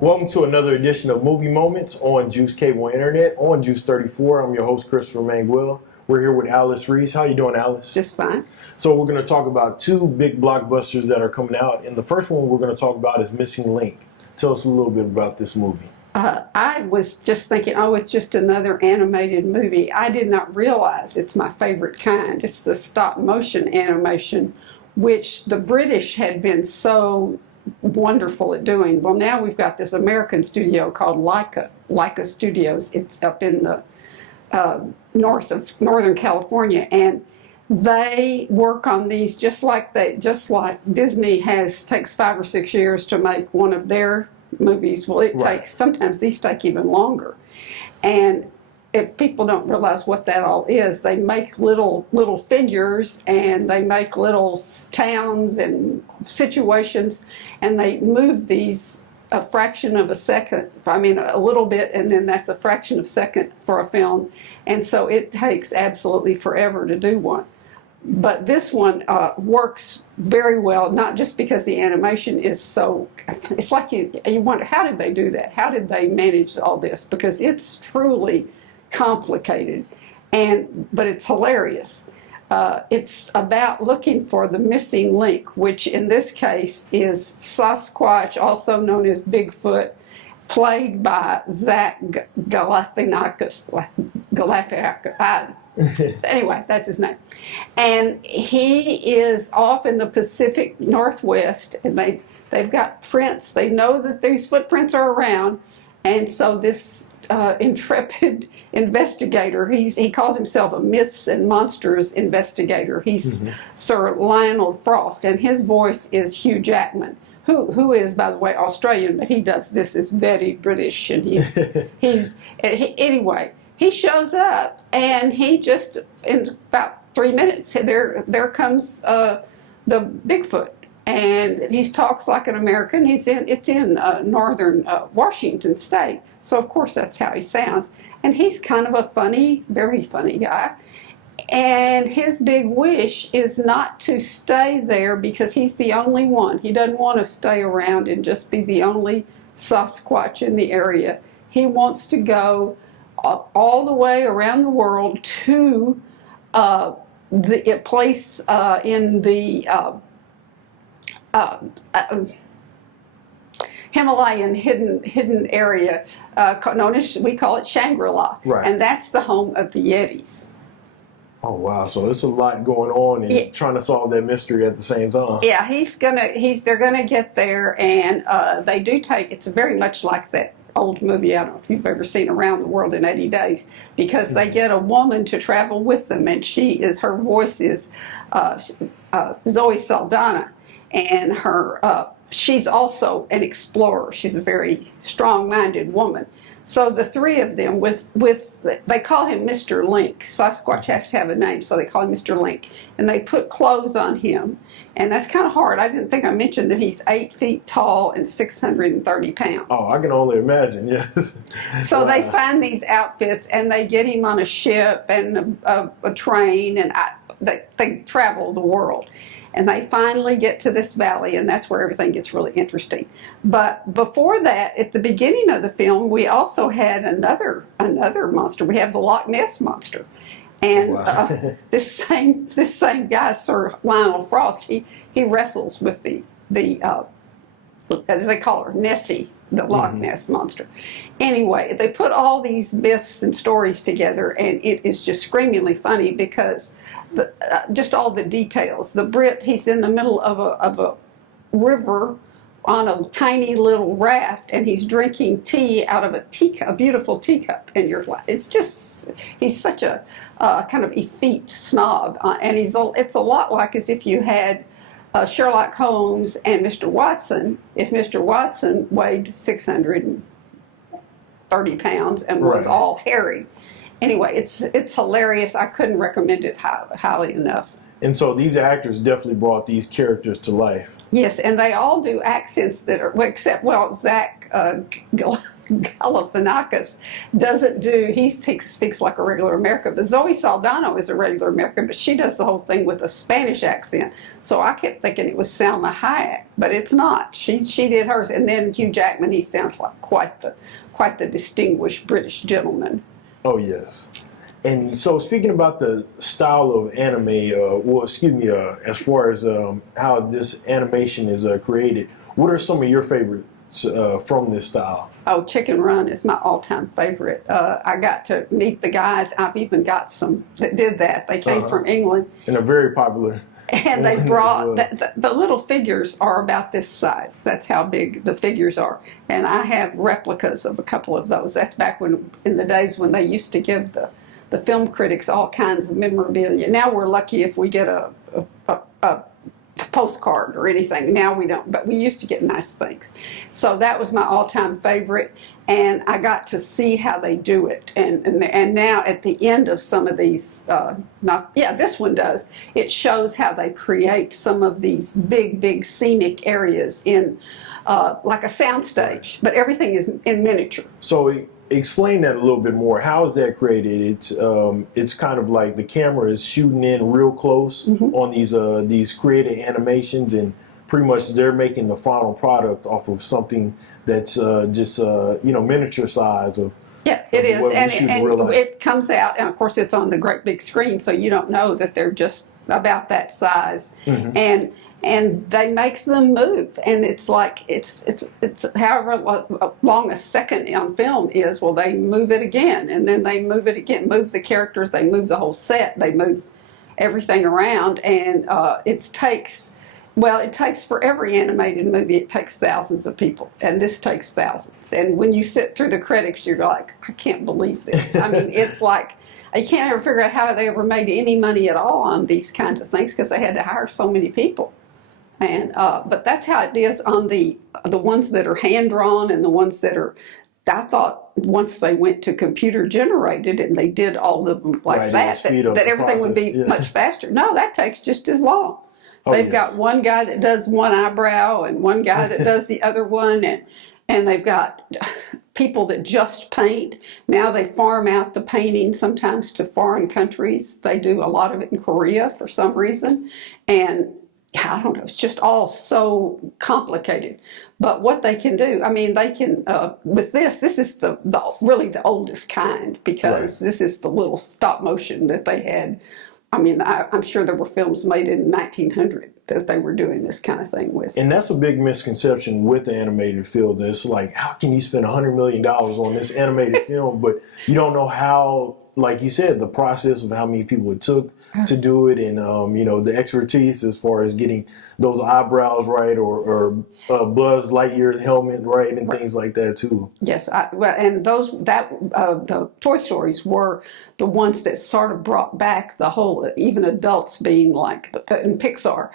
Welcome to another edition of Movie Moments on Juice Cable Internet on Juice 34. I'm your host, Christopher Manguel. We're here with Alice Reese. How you doing, Alice? Just fine. So we're going to talk about two big blockbusters that are coming out. And the first one we're going to talk about is Missing Link. Tell us a little bit about this movie. I was just thinking, oh, it's just another animated movie. I did not realize it's my favorite kind. It's the stop motion animation, which the British had been so wonderful at doing. Well, now we've got this American studio called Leica Studios. It's up in the north of Northern California, and they work on these just like Disney takes 5 or 6 years to make one of their movies. Well, sometimes these take even longer. And if people don't realize what that all is, they make little figures, and they make little towns and situations, and they move these a fraction of a second, a little bit, and then that's a fraction of a second for a film. And so it takes absolutely forever to do one. But this one works very well, not just because the animation is so, it's like you wonder, how did they do that? How did they manage all this? Because it's truly complicated, but it's hilarious. It's about looking for the missing link, which in this case is Sasquatch, also known as Bigfoot, played by Zach Galifianakis. Anyway, that's his name. And he is off in the Pacific Northwest, and they've got prints. They know that these footprints are around, and so this intrepid investigator, he calls himself a myths and monsters investigator. He's Sir Lionel Frost, and his voice is Hugh Jackman, who is, by the way, Australian, but he does this as very British, and anyway, he shows up, and he just, in about 3 minutes, there comes the Bigfoot. And he talks like an American. It's in northern Washington State, so of course that's how he sounds. And he's kind of a funny, very funny guy. And his big wish is not to stay there because he's the only one. He doesn't want to stay around and just be the only Sasquatch in the area. He wants to go all the way around the world to a place in the Himalayan hidden area known as, we call it Shangri-La, and that's the home of the Yetis. Oh wow! So there's a lot going on and trying to solve that mystery at the same time. Yeah, they're gonna get there, and they do take. It's very much like that old movie. I don't know if you've ever seen Around the World in 80 Days, because they get a woman to travel with them, and her voice is Zoe Saldana. And she's also an explorer. She's a very strong-minded woman. So the three of them, they call him Mr. Link. Sasquatch has to have a name, so they call him Mr. Link. And they put clothes on him, and that's kind of hard. I didn't think I mentioned that he's 8 feet tall and 630 pounds. Oh, I can only imagine, yes. So They find these outfits, and they get him on a ship and a train, and they travel the world. And they finally get to this valley, and that's where everything gets really interesting. But before that, at the beginning of the film, we also had another monster. We have the Loch Ness Monster. And this same guy, Sir Lionel Frost, he wrestles with the as they call her, Nessie, the Loch Ness Monster. Anyway, they put all these myths and stories together, and it is just screamingly funny because just all the details. The Brit, he's in the middle of a river on a tiny little raft, and he's drinking tea out of a beautiful teacup. And he's such a kind of effete snob, and it's a lot like as if you had Sherlock Holmes and Mr. Watson, if Mr. Watson weighed 630 pounds and was all hairy. Anyway, it's hilarious. I couldn't recommend it highly enough. And so these actors definitely brought these characters to life. Yes, and they all do accents that are, except Zach Galifianakis he speaks like a regular American, but Zoe Saldana is a regular American, but she does the whole thing with a Spanish accent. So I kept thinking it was Salma Hayek, but it's not. She did hers, and then Hugh Jackman, he sounds like quite the distinguished British gentleman. Oh yes. And so, speaking about the style of anime, as far as how this animation is created, what are some of your favorites from this style? Oh, Chicken Run is my all-time favorite. I got to meet the guys. I've even got some that did that. They came from England. And they're very popular. And they brought, the little figures are about this size. That's how big the figures are. And I have replicas of a couple of those. That's back in the days when they used to give the film critics all kinds of memorabilia. Now we're lucky if we get a postcard or anything. Now we don't, but we used to get nice things. So that was my all-time favorite, and I got to see how they do it. And now at the end of some of these, this one does. It shows how they create some of these big scenic areas in like a soundstage, but everything is in miniature. So explain that a little bit more. How is that created? It's kind of like the camera is shooting in real close on these created animations, and pretty much they're making the final product off of something that's just miniature size of. Yeah, it is, and it comes out, and of course it's on the great big screen, so you don't know that they're just about that size, and they make them move, and it's like it's however long a second on film is. Well, they move it again, and then they move it again, move the characters, they move the whole set, they move everything around, and it takes for every animated movie, it takes thousands of people, and this takes thousands. And when you sit through the credits, you're like, I can't believe this. I mean, it's like, I can't ever figure out how they ever made any money at all on these kinds of things, because they had to hire so many people. And but that's how it is on the ones that are hand drawn, and the ones that are. I thought once they went to computer generated and they did all of them like that everything would be much faster. No, that takes just as long. They've got one guy that does one eyebrow and one guy that does the other one, and they've got people that just paint. Now they farm out the painting sometimes to foreign countries. They do a lot of it in Korea for some reason, and I don't know, it's just all so complicated. But what they can do, I mean, they can, with this is really the oldest kind, because this is the little stop motion that they had. I mean, I'm sure there were films made in 1900 that they were doing this kind of thing with. And that's a big misconception with the animated field. It's like, how can you spend $100 million on this animated film, but you don't know how, like you said, the process of how many people it took to do it, and the expertise as far as getting those eyebrows right, or Buzz Lightyear's helmet right, and things like that too. Yes, and the Toy Stories were the ones that sort of brought back the whole, even adults being like in Pixar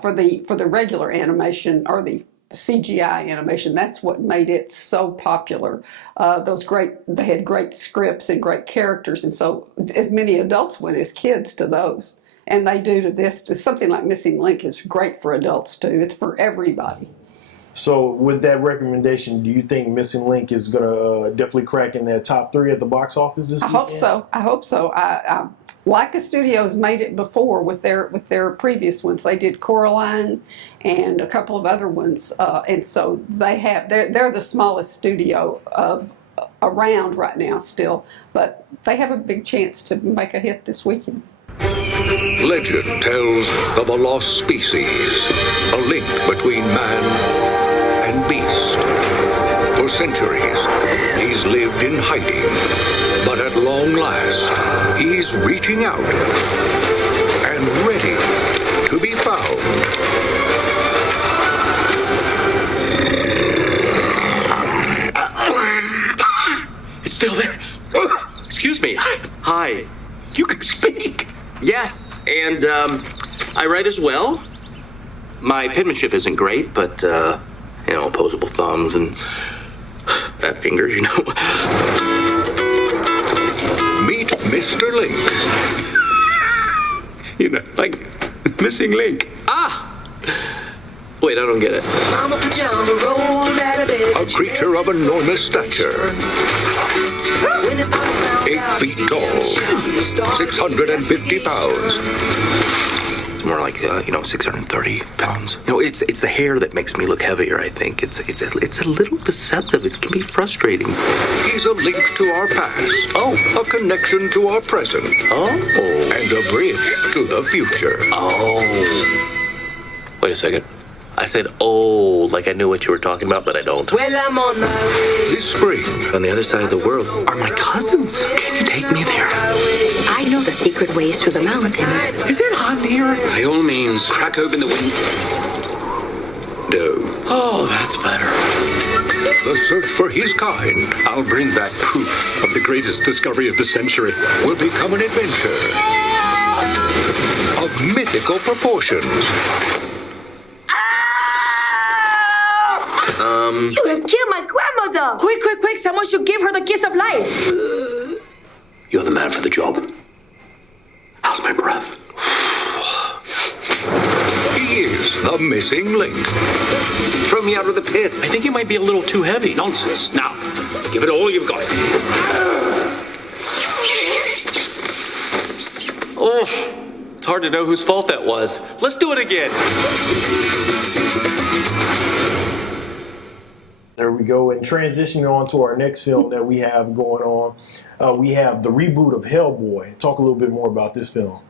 for the regular animation or the CGI animation. That's what made it so popular. They had great scripts and great characters, and so as many adults went as kids to those. And they do to this. Something like Missing Link is great for adults too. It's for everybody. So with that recommendation, do you think Missing Link is going to definitely crack in that top 3 at the box office this weekend? I hope so. Leica Studios made it before with their previous ones. They did Coraline and a couple of other ones, and so they're the smallest studio around right now still, but they have a big chance to make a hit this weekend. Legend tells of a lost species, a link between man and beast. For centuries, he's lived in hiding, but at long last, he's reaching out and ready to be found. It's still there. Excuse me. Hi. You can speak. Yes, and I write as well. My penmanship isn't great, but opposable thumbs and fat fingers, Meet Mr. Link. Like Missing Link. Ah! Wait, I don't get it. A creature of enormous stature. 8 feet tall. 650 pounds. More like, 630 pounds. It's the hair that makes me look heavier, I think. It's a little deceptive. It can be frustrating. He's a link to our past. Oh. A connection to our present. Oh. And a bridge to the future. Oh. Wait a second. I said, oh, like I knew what you were talking about, but I don't. Well, I'm on my way. This spring, On the other side of the world are my cousins. Can you take me there? I know the secret ways through the mountains. Is it hot in here? By all means, crack open the window. Oh, that's better. the search for his kind I'll bring back proof of the greatest discovery of the century. will become an adventure of mythical proportions. You have killed my grandmother! Quick, quick, quick! Someone should give her the kiss of life! You're the man for the job. How's my breath? He is the missing link. Throw me out of the pit. I think it might be a little too heavy. Nonsense. Now, give it all you've got. Oh, it's hard to know whose fault that was. Let's do it again. There we go. And transitioning on to our next film that we have going on, we have the reboot of Hellboy. Talk a little bit more about this film.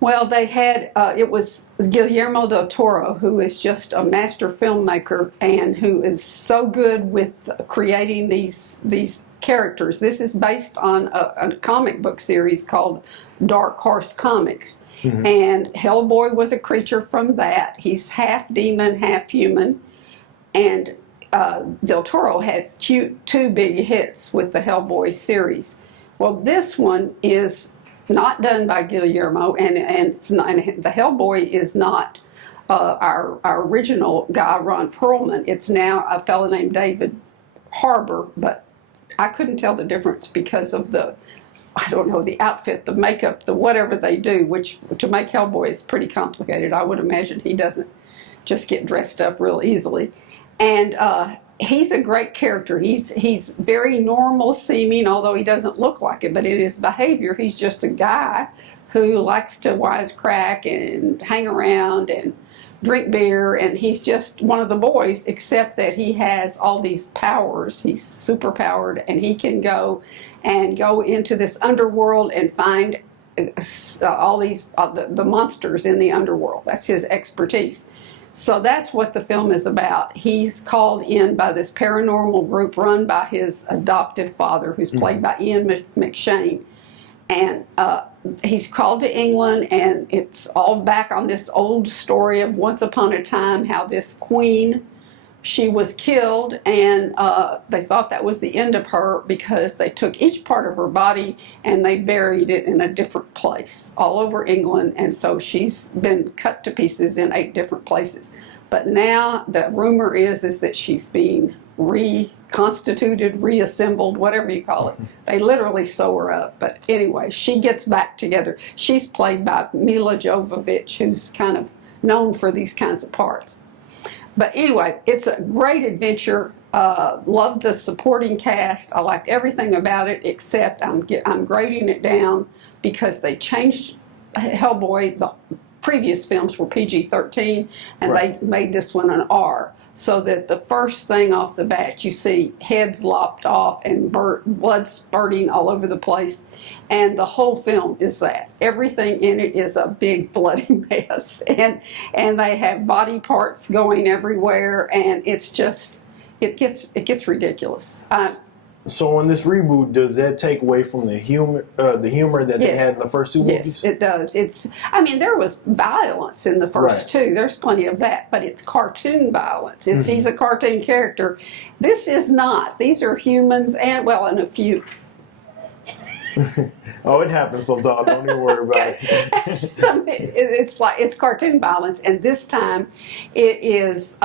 Well, they had, it was Guillermo del Toro, who is just a master filmmaker and who is so good with creating these characters. This is based on a comic book series called Dark Horse Comics. Mm-hmm. And Hellboy was a creature from that. He's half demon, half human. And Del Toro had two big hits with the Hellboy series. Well, this one is not done by Guillermo, and it's not, and the Hellboy is not our original guy, Ron Perlman. It's now a fellow named David Harbour, but I couldn't tell the difference because of the outfit, the makeup, the whatever they do, which to make Hellboy is pretty complicated. I would imagine he doesn't just get dressed up real easily. And he's a great character. He's very normal seeming, although he doesn't look like it, but in his behavior, he's just a guy who likes to wisecrack and hang around and drink beer, and he's just one of the boys, except that he has all these powers. He's super powered, and he can go into this underworld and find all these the monsters in the underworld. That's his expertise. So that's what the film is about. He's called in by this paranormal group run by his adoptive father, who's played by Ian McShane. And he's called to England, and it's all back on this old story of once upon a time how this queen, she was killed, and they thought that was the end of her because they took each part of her body and they buried it in a different place all over England, and so she's been cut to pieces in 8 different places. But now the rumor is that she's being reconstituted, reassembled, whatever you call it. They literally sew her up. But anyway, she gets back together. She's played by Mila Jovovich, who's kind of known for these kinds of parts. But anyway, it's a great adventure. Loved the supporting cast. I liked everything about it, except I'm grading it down because they changed Hellboy. The previous films were PG-13, and right. They made this one an R. So that the first thing off the bat, you see heads lopped off and blood spurting all over the place. And the whole film is that. Everything in it is a big bloody mess. And they have body parts going everywhere, and it's just, it gets ridiculous. So in this reboot, does that take away from the humor that they had in the first 2 movies? Yes, it does. There was violence in the first 2. There's plenty of that, but it's cartoon violence. He's a cartoon character. This is not. These are humans and a few. Oh, it happens sometimes. Don't even worry about it. It's cartoon violence, and this time it is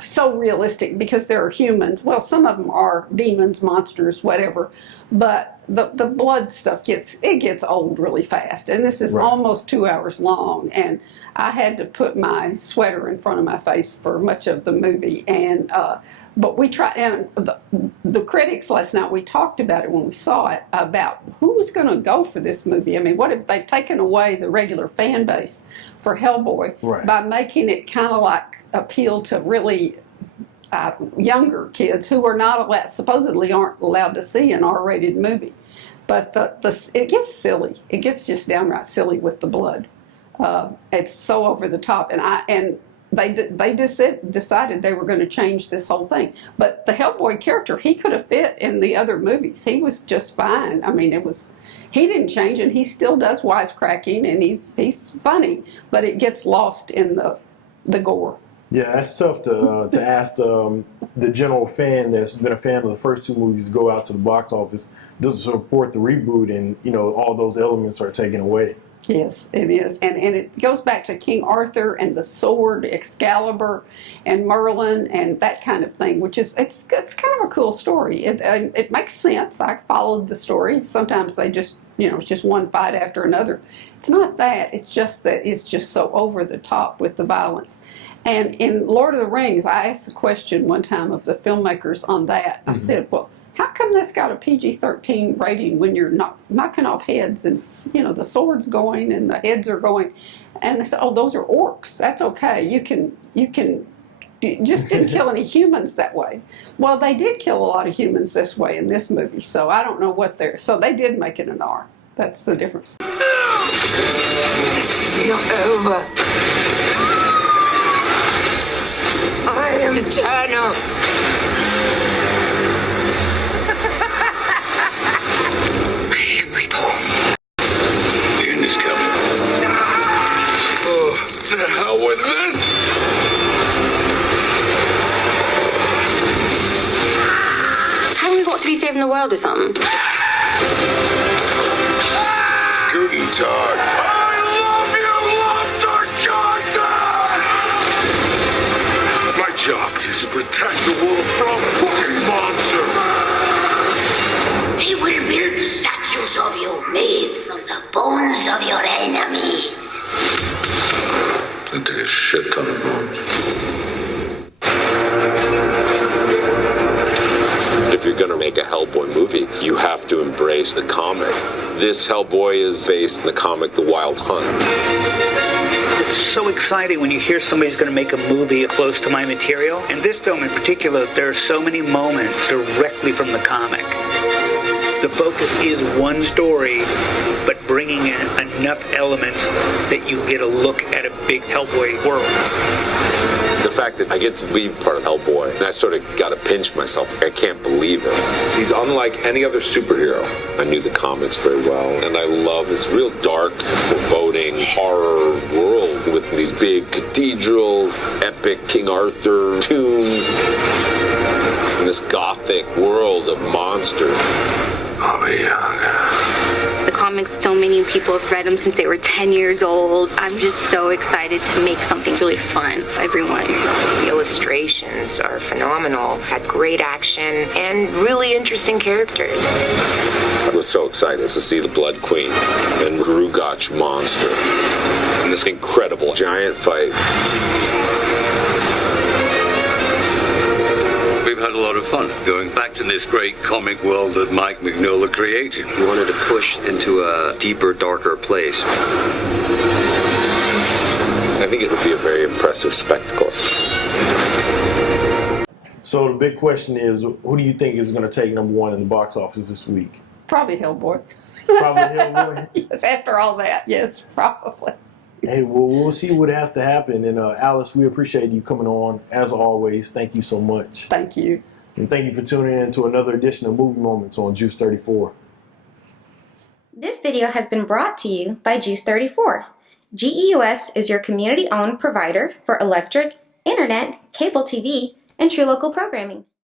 so realistic because there are humans. Well, some of them are demons, monsters, whatever, but the blood stuff gets old really fast, and this is Right. almost 2 hours long, and I had to put my sweater in front of my face for much of the movie, and but we tried, and the critics last night, we talked about it when we saw it, about who was going to go for this movie. I mean, what if they've taken away the regular fan base for Hellboy Right. by making it kind of like appeal to really younger kids who are not allowed, supposedly aren't allowed to see an R-rated movie. But it gets silly. It gets just downright silly with the blood. It's so over the top, and they decided they were going to change this whole thing. But the Hellboy character, he could have fit in the other movies. He was just fine. I mean, he didn't change, and he still does wisecracking, and he's funny. But it gets lost in the gore. Yeah, that's tough to ask the general fan that's been a fan of the first two movies to go out to the box office, does support the reboot, and all those elements are taken away. Yes, it is, and it goes back to King Arthur and the sword, Excalibur, and Merlin, and that kind of thing. Which is it's kind of a cool story. It makes sense. I followed the story. Sometimes they just it's just one fight after another. It's not that. It's just that it's just so over the top with the violence. And in Lord of the Rings, I asked a question one time of the filmmakers on that. I said, well, how come that's got a PG-13 rating when you're knocking off heads and, the sword's going and the heads are going? And they said, oh, those are orcs. That's okay. You just didn't kill any humans that way. Well, they did kill a lot of humans this way in this movie, so I don't know so they did make it an R. That's the difference. This is not over. I am eternal. I am reborn. The end is coming. Oh, the hell with this? Haven't we got to be saving the world or something? Guten Tag. I love you, Lobster Johnson! My job is to protect the world from fucking monsters. They will build statues of you made from the bones of your enemies. I'll take a shit ton of bones. If you're going to make a Hellboy movie, you have to embrace the comic. This Hellboy is based in the comic The Wild Hunt. It's so exciting when you hear somebody's going to make a movie close to my material. And this film in particular, there are so many moments directly from the comic. The focus is one story, but bringing in enough elements that you get a look at a big Hellboy world. The fact that I get to be part of Hellboy, and I sort of got to pinch myself. I can't believe it. He's unlike any other superhero. I knew the comics very well, and I love this real dark, foreboding, horror world with these big cathedrals, epic King Arthur tombs, and this gothic world of monsters. Oh, yeah. The comics, so many people have read them since they were 10 years old. I'm just so excited to make something really fun for everyone. The illustrations are phenomenal, had great action, and really interesting characters. I was so excited to see the Blood Queen and Rugach monster in this incredible giant fight. We've had a lot of fun going back to this great comic world that Mike Mignola created. We wanted to push into a deeper, darker place. I think it would be a very impressive spectacle. So the big question is, who do you think is going to take number one in the box office this week? Probably Hellboy. Probably Hellboy. Yes, after all that, yes, probably. Hey, well, we'll see what has to happen. And Alice, we appreciate you coming on. As always, thank you so much. Thank you. And thank you for tuning in to another edition of Movie Moments on Juice 34. This video has been brought to you by Juice 34. GEUS is your community-owned provider for electric, internet, cable TV, and true local programming.